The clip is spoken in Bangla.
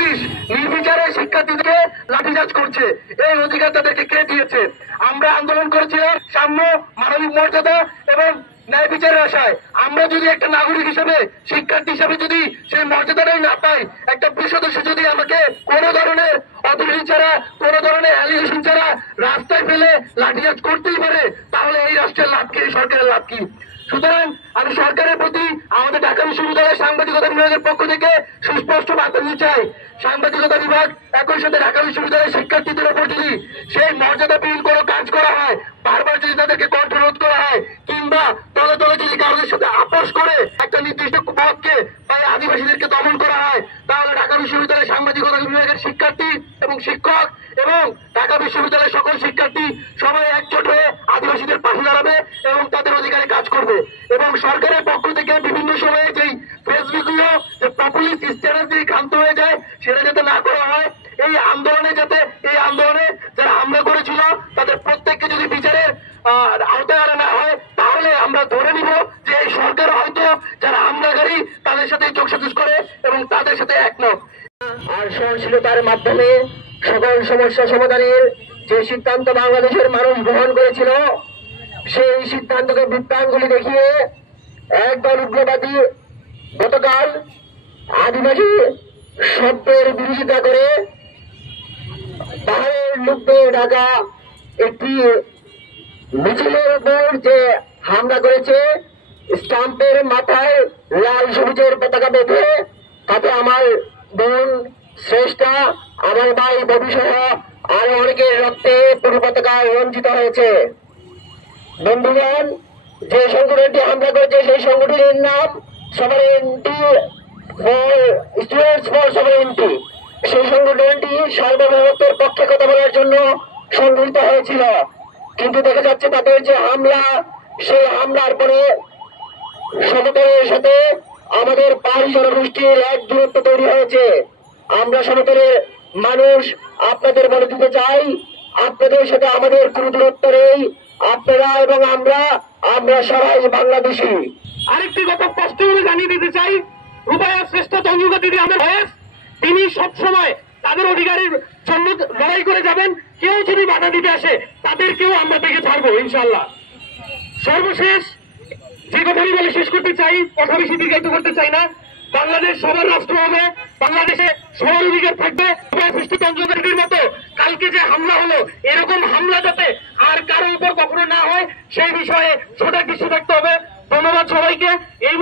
পুলিশ নির্বিচারে শিক্ষার্থীদেরকে লাঠিচার্জ করছে। এই অধিকার তাদেরকে কে দিয়েছে? আমরা আন্দোলন করেছিলাম সাম্য, মানবিক মর্যাদা এবং ন্যায় বিচারের আশায়। আমরা যদি একটা নাগরিক হিসেবে, শিক্ষার্থী হিসেবে যদি সেই মর্যাদাটাই না পাই, একটা সদস্য যদি আমাকে কোনো ধরনের অথরিটি ছাড়া, কোনো ধরনের অ্যালিগেশন ছাড়া রাস্তায় ফেলে লাঠিচার্জ করতেই পারে, তাহলে এই রাষ্ট্রের লাভ কি, এই সরকারের লাভ কি? সুতরাং আমি সরকারের প্রতি আমাদের ঢাকা বিশ্ববিদ্যালয়ের সাংবাদিকতা বিভাগের পক্ষ থেকে সুস্পষ্ট বার্তা দিতে চাই। সাংবাদিকতা বিভাগ একই সাথে ঢাকা বিশ্ববিদ্যালয়ের শিক্ষার্থীদের উপর যদি সেই মর্যাদাবিহীন কোনো কাজ করা হয়, বারবার যদি তাদেরকে কণ্ঠরোধ করা হয়, কিংবা তলে তলে যদি কারোর সাথে আপোষ করে একটা নির্দিষ্ট পথকে বা আদিবাসীদেরকে দমন করা হয়, তাহলে ঢাকা বিশ্ববিদ্যালয়ের সাংবাদিকতা বিভাগের শিক্ষার্থী এবং শিক্ষক এবং ঢাকা বিশ্ববিদ্যালয়ের সকল শিক্ষার্থী সবাই একজোট হয়ে আদিবাসীদের পাশে দাঁড়াবে এবং তাদের অধিকারে কাজ করবে। এবং সরকারের পক্ষ থেকে বিভিন্ন সময়ে যেই ফেসবুকগুলো যে পপুলিস্ট স্ট্যাটাস দিয়ে ক্ষান্ত হয়ে যায়, সেটা যাতে না করা হয়। এই আন্দোলনে যারা হামলা করেছিল তাদের প্রত্যেককে যদি বিচারের আওতায় আনা না হয়, তাহলে আমরা ধরে নিব যে এই সরকার হয়তো যারা হামলাকারী তাদের সাথে যোগসাজশ করে এবং তাদের সাথে একমত। আর সহনশীলতার মাধ্যমে সকল সমস্যা সমাধানের যে সিদ্ধান্ত বাংলাদেশের মানুষ গ্রহণ করেছিল, সেই সিদ্ধান্তকে বৃত্তাঙ্গুলি দেখিয়ে একদল উগ্রবাদী গতকাল আদিবাসী শব্দের বিরোধিতা করে পাহাড়ের লোকদের ঢাকা একটি মিছিলের উপর যে হামলা করেছে, স্টাম্পের মাথায় লাল সবুজের পতাকা বেঁধে তাতে আমার বোন শ্রেষ্ঠা, আমার ভাই ববি সহ আরো অনেকের রক্তে পুরো পতাকা রঞ্জিত হয়েছে। বন্ধুগণ, যে সংগঠনটি হামলা করেছে সেই সংগঠনের নাম sovereignty for students for sovereignty. সেই সংগঠনটি সার্বভৌমত্বের পক্ষে কথা বলার জন্য সংগঠিত হয়েছিল, কিন্তু দেখা যাচ্ছে তাদের যে হামলা, সেই হামলার পরে সমতলের সাথে আমাদের পাহাড়ি জনগোষ্ঠীর এক দূরত্ব তৈরি হয়েছে। আমরা সমতলের মানুষ আপনাদের বলে দিতে চাই, আপনাদের সাথে আমাদের কোন দূরত্ব নেই। আপনারা এবং আমরা সবাই বাংলাদেশি। আরেকটি কথা স্পষ্ট করে জানিয়ে দিতে চাই, রূপায়া শ্রেষ্ঠ তঞ্জুকা দিদি আমাদের ভয়েস, তিনি সবসময় তাদের অধিকারের জন্য লড়াই করে যাবেন। কেউ যদি বাধা দিতে আসে তাদেরকেও আমরা দেখে ছাড়বো ইনশাল্লাহ। সর্বশেষ যে কথাই বলে শেষ করতে চাই, কথা বেশি দীর্ঘায়িত করতে চাই না। বাংলাদেশ সবার রাষ্ট্র হবে, বাংলাদেশে সবার অধিকার থাকবে। শ্রেষ্ঠ তঞ্জুকা দিদির মতো কালকে যে হামলা হলো, এরকম হামলা যাতে আর কারো উপর কখনো না হয় সেই বিষয়ে সঠিক দৃষ্টি থাকতে হবে। ধন্যবাদ সবাইকে। এই